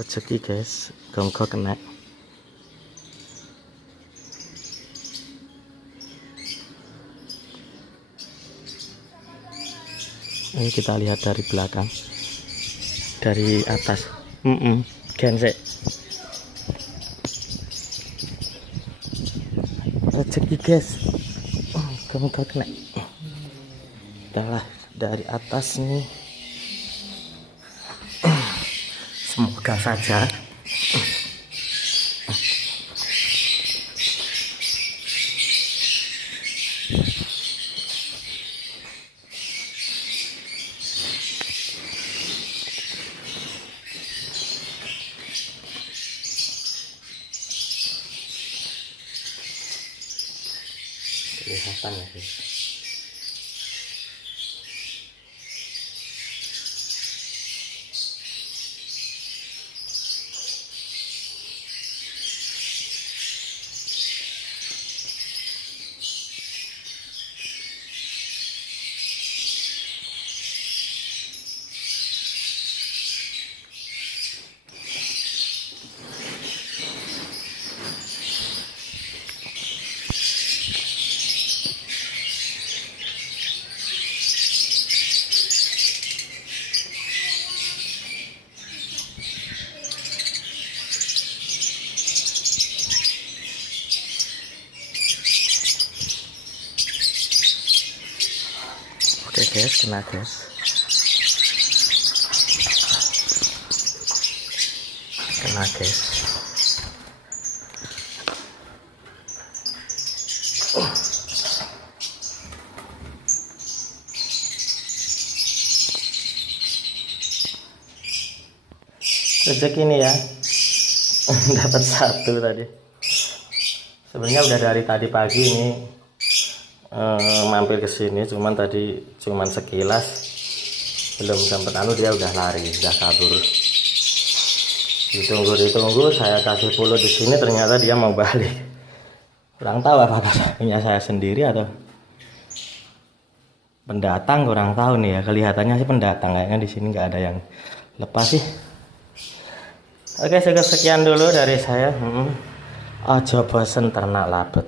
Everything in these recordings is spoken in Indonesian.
Rezeki guys, gonggo kena. Ini kita lihat dari belakang, dari atas. Gensek. Rezeki guys, gonggo kena. Adalah dari atas nih. Semoga saja. Kelihatan ya guys. Oke guys, kena guys. Kena guys. Rezeki ini ya. Dapat satu tadi. Sebenarnya udah dari tadi pagi ini mampir ke sini, cuman tadi cuman sekilas, belum sempat dia udah lari, udah kabur. Ditunggu, saya kasih puluh di sini, ternyata dia mau balik. Kurang tahu apakah punya saya sendiri atau pendatang, kurang tahu nih ya. Kelihatannya sih pendatang, kayaknya di sini nggak ada yang lepas sih. Oke, sekian dulu dari saya. Ojo bosen ternak labet.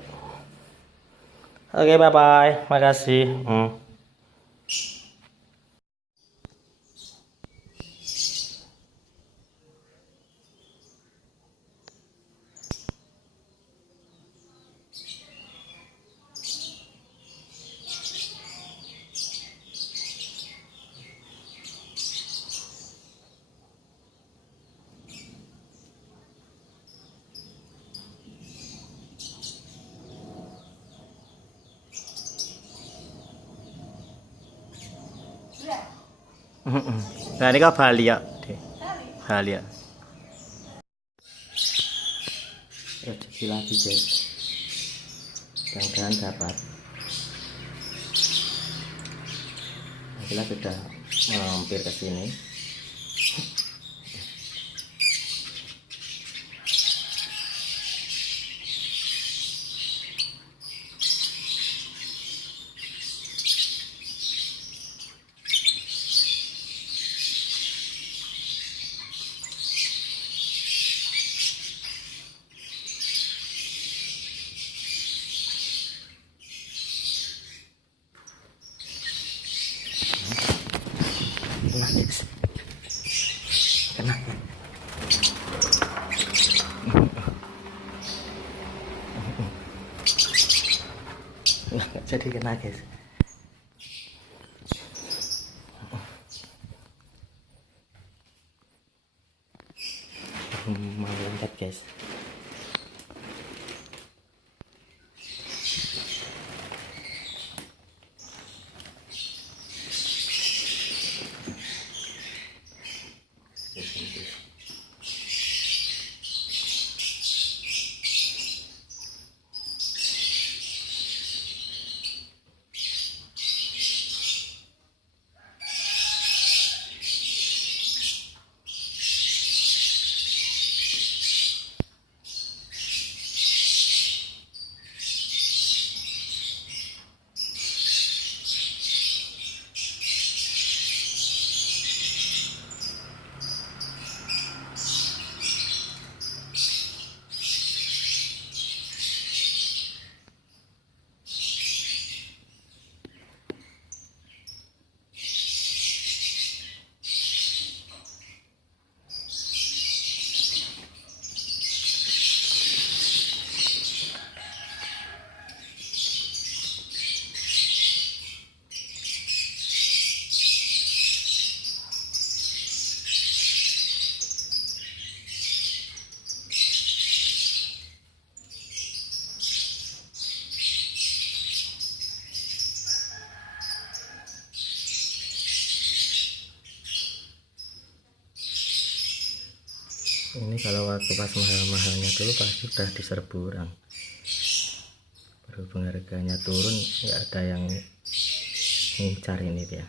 Oke, bye bye, makasih. Nah, ini kan Bali ya, Bali ya. Rezeki lagi guys, mudah-mudahan dapat. Kita sudah mampir ke sini. Kena. Nggak jadi kena guys. Mau lompat guys. Ini kalau waktu pas mahal-mahalnya dulu pasti udah diserbu orang. Berhubung harganya turun, nggak ada yang ngincar ini dia.